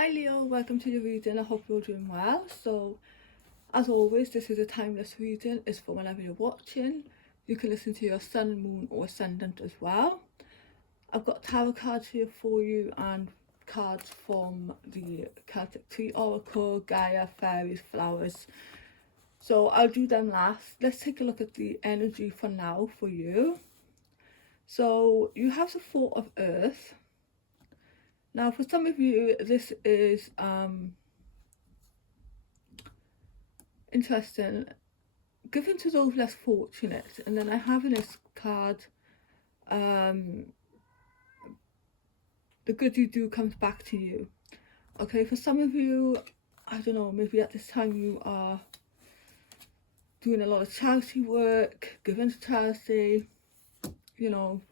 Hi Leo, welcome to the reading. I hope you're doing well. So, as always, this is a timeless reading. It's for whenever you're watching. You can listen to your sun, moon, or ascendant as well. I've got tarot cards here for you and cards from the Celtic Tree Oracle, Gaia, Fairies, Flowers. So, I'll do them last. Let's take a look at the energy for now for you. So, you have the Four of Earth. Now, for some of you, this is interesting. Given to those less fortunate. And then I have in this card, the good you do comes back to you. Okay, for some of you, I don't know, maybe at this time you are doing a lot of charity work, giving to charity, you know,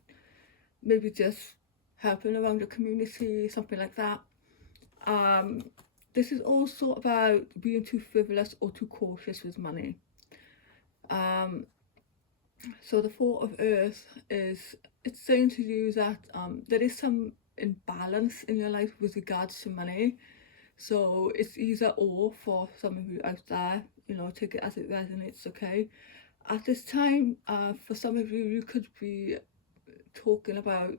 maybe just helping around the community, something like that. This is also about being too frivolous or too cautious with money. So the Four of Earth it's saying to you that there is some imbalance in your life with regards to money. So it's either or for some of you out there, you know, take it as it resonates, okay? At this time, for some of you, you could be talking about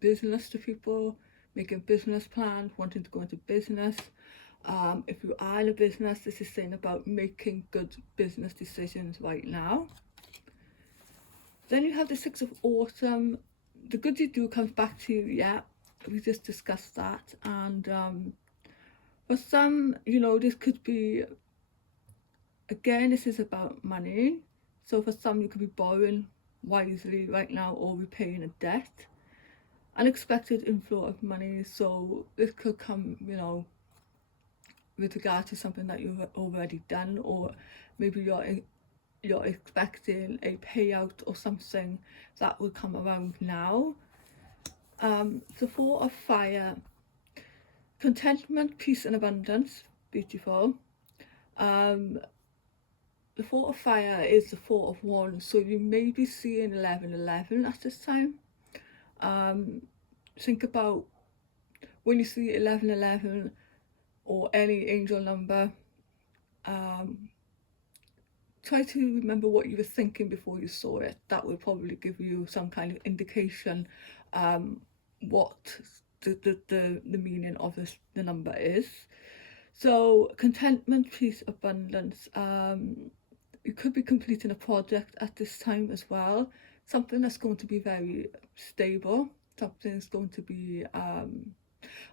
business to people, making business plans, wanting to go into business. If you are in a business, this is saying about making good business decisions right now. Then you have the Six of Autumn. The good you do comes back to you, yeah. We just discussed that. And for some, you know, this could be, again, this is about money. So for some, you could be borrowing wisely right now or repaying a debt. Unexpected inflow of money. So this could come, you know, with regard to something that you've already done, or maybe you're expecting a payout or something that will come around now. The Four of Fire, contentment, peace and abundance, beautiful. The Four of Fire is the Four of Wands, so you may be seeing 1111 at this time. Think about when you see 1111 or any angel number, try to remember what you were thinking before you saw it. That will probably give you some kind of indication what the meaning of the number is. So contentment, peace, abundance. You could be completing a project at this time as well, something that's going to be very stable, something that's going to be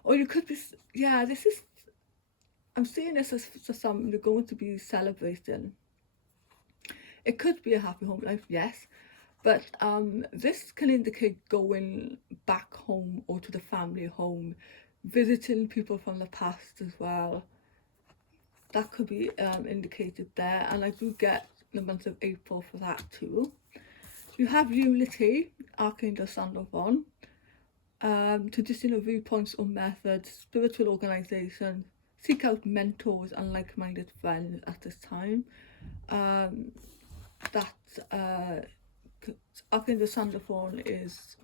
or you could be, yeah, this is, I'm seeing this as something you're going to be celebrating. It could be a happy home life, yes, but this can indicate going back home or to the family home, visiting people from the past as well. That could be indicated there, and I do get the month of April for that too. You have Unity, Archangel Sandalphon, traditional viewpoints or methods, spiritual organisation, seek out mentors and like-minded friends at this time. Archangel Sandalphon is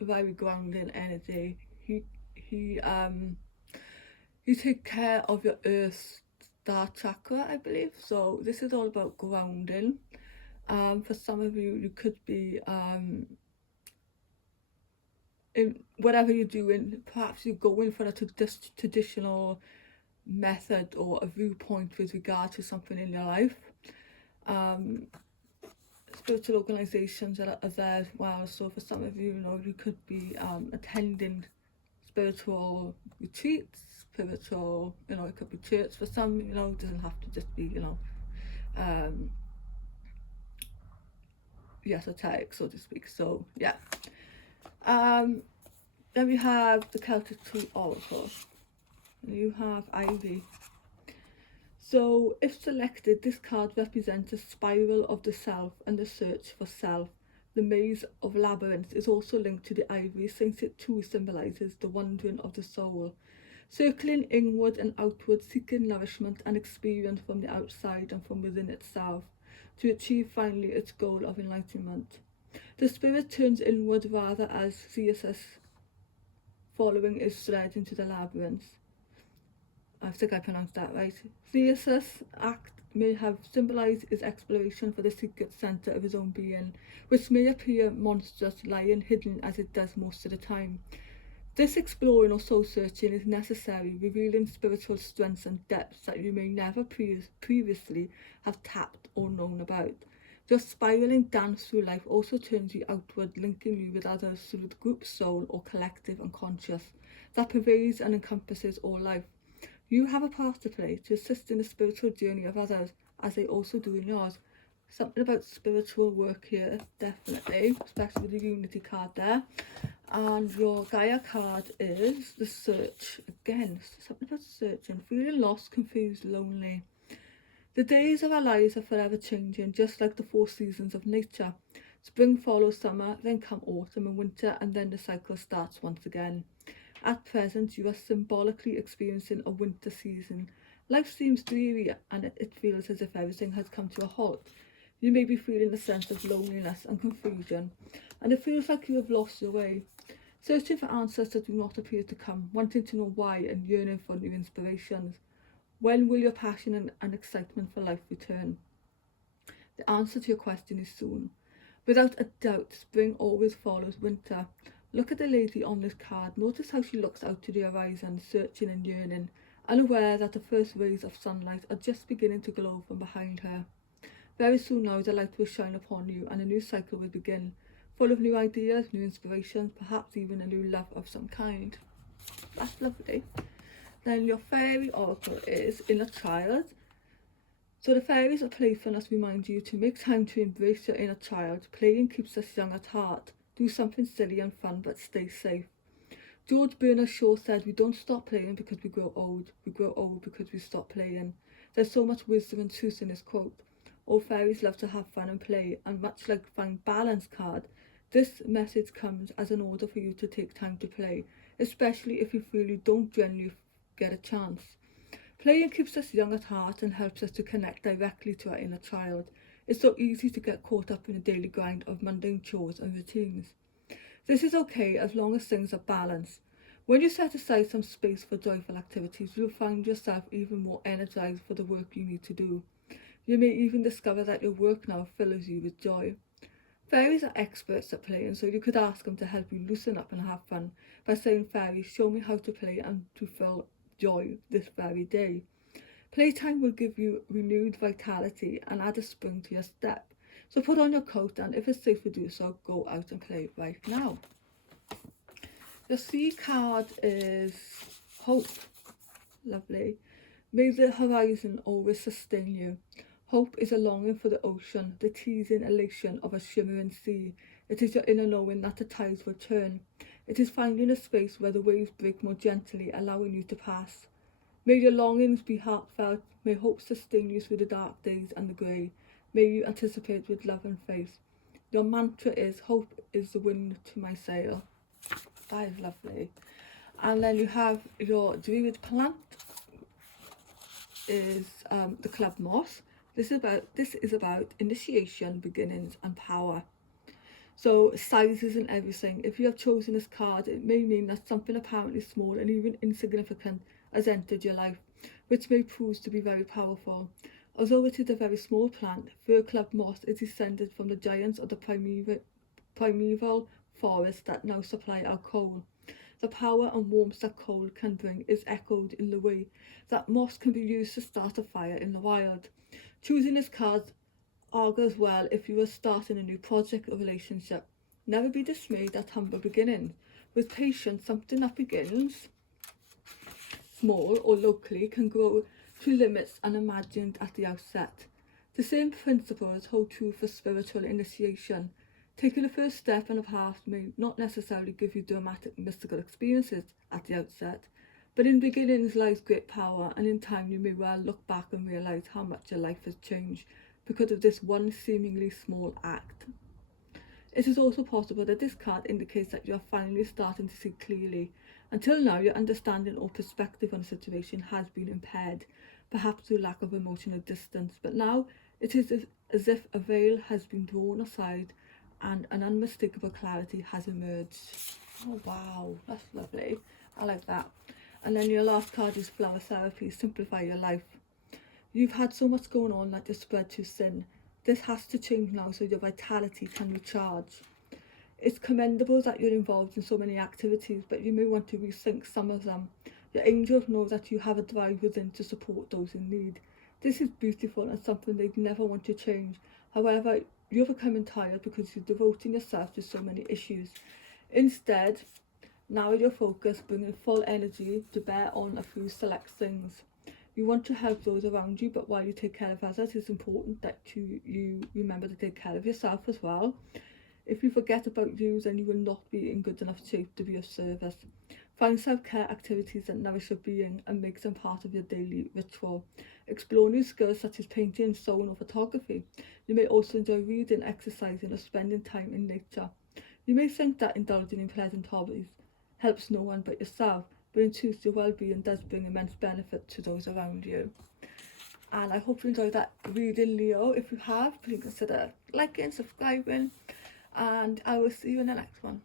a very grounding energy. He takes care of your earth star chakra, I believe. So this is all about grounding. For some of you, you could be in whatever you're doing, perhaps you're going for a traditional method or a viewpoint with regard to something in your life. Spiritual organisations are there as well. So for some of you, you know, you could be attending spiritual retreats, spiritual, you know, it could be church. For some, you know, it doesn't have to just be, you know, esoteric, so to speak. So yeah. Then we have the Celtic Tree Oracle. You have Ivy. So if selected, this card represents a spiral of the self and the search for self. The maze of labyrinth is also linked to the ivy, since it too symbolises the wandering of the soul, circling inward and outward, seeking nourishment and experience from the outside and from within itself, to achieve finally its goal of enlightenment. The spirit turns inward rather as Theseus following his thread into the labyrinth. I think I pronounced that right. Theseus' act may have symbolised his exploration for the secret centre of his own being, which may appear monstrous, lying hidden as it does most of the time. This exploring or soul-searching is necessary, revealing spiritual strengths and depths that you may never previously have tapped or known about. Your spiralling dance through life also turns you outward, linking you with others through the group soul or collective unconscious that pervades and encompasses all life. You have a part to play to assist in the spiritual journey of others as they also do in yours. Something about spiritual work here, definitely, especially with the Unity card there. And your Gaia card is the Search. Again, something about searching, feeling lost, confused, lonely. The days of our lives are forever changing, just like the 4 seasons of nature. Spring follows summer, then come autumn and winter, and then the cycle starts once again. At present, you are symbolically experiencing a winter season. Life seems dreary and it feels as if everything has come to a halt. You may be feeling a sense of loneliness and confusion, and it feels like you have lost your way. Searching for answers that do not appear to come, wanting to know why and yearning for new inspirations. When will your passion and excitement for life return? The answer to your question is soon. Without a doubt, spring always follows winter. Look at the lady on this card. Notice how she looks out to the horizon, searching and yearning, unaware that the first rays of sunlight are just beginning to glow from behind her. Very soon now the light will shine upon you and a new cycle will begin, full of new ideas, new inspirations, perhaps even a new love of some kind. That's lovely. Then your fairy oracle is Inner Child. So the fairies of playfulness remind you to make time to embrace your inner child. Playing keeps us young at heart. Do something silly and fun, but stay safe. George Bernard Shaw said, we don't stop playing because we grow old. We grow old because we stop playing. There's so much wisdom and truth in this quote. All fairies love to have fun and play, and much like Find Balance card, this message comes as an order for you to take time to play, especially if you feel you don't genuinely get a chance. Playing keeps us young at heart and helps us to connect directly to our inner child. It's so easy to get caught up in the daily grind of mundane chores and routines. This is okay as long as things are balanced. When you set aside some space for joyful activities, you'll find yourself even more energized for the work you need to do. You may even discover that your work now fills you with joy. Fairies are experts at playing, so you could ask them to help you loosen up and have fun by saying, fairies, show me how to play and to feel joy this very day. Playtime will give you renewed vitality and add a spring to your step. So put on your coat and if it's safe to do so, go out and play right now. The Sea card is Hope. Lovely. May the horizon always sustain you. Hope is a longing for the ocean, the teasing elation of a shimmering sea. It is your inner knowing that the tides will turn. It is finding a space where the waves break more gently, allowing you to pass. May your longings be heartfelt. May hope sustain you through the dark days and the grey. May you anticipate with love and faith. Your mantra is, hope is the wind to my sail. That is lovely. And then you have your druid plant is the club moss. This is about initiation, beginnings and power. So sizes and everything. If you have chosen this card, it may mean that something apparently small and even insignificant has entered your life, which may prove to be very powerful. Although it is a very small plant, fir club moss is descended from the giants of the primeval forest that now supply our coal. The power and warmth that coal can bring is echoed in the way that moss can be used to start a fire in the wild. Choosing this card augurs well if you are starting a new project or relationship. Never be dismayed at humble beginnings. With patience, something that begins small or locally can grow to limits unimagined at the outset. The same principles hold true for spiritual initiation. Taking the first step and a half may not necessarily give you dramatic mystical experiences at the outset, but in beginnings lies great power, and in time you may well look back and realise how much your life has changed because of this one seemingly small act. It is also possible that this card indicates that you are finally starting to see clearly. Until now, your understanding or perspective on a situation has been impaired, perhaps through lack of emotional distance, but now it is as if a veil has been drawn aside and an unmistakable clarity has emerged. Oh wow, that's lovely. I like that. And then your last card is flower therapy, simplify your life. You've had so much going on that you're spread too thin. This has to change now so your vitality can recharge. It's commendable that you're involved in so many activities, but you may want to rethink some of them. Your angels know that you have a drive within to support those in need. This is beautiful and something they'd never want to change. However, you're becoming tired because you're devoting yourself to so many issues. Instead, narrow your focus, bringing full energy to bear on a few select things. You want to help those around you, but while you take care of others, it's important that you remember to take care of yourself as well. If you forget about you, then you will not be in good enough shape to be of service. Find self-care activities that nourish your being and make them part of your daily ritual. Explore new skills such as painting, sewing or photography. You may also enjoy reading, exercising or spending time in nature. You may think that indulging in pleasant hobbies helps no one but yourself, but in truth your well-being does bring immense benefit to those around you. And I hope you enjoyed that reading, Leo. If you have, please consider liking, subscribing, and I will see you in the next one.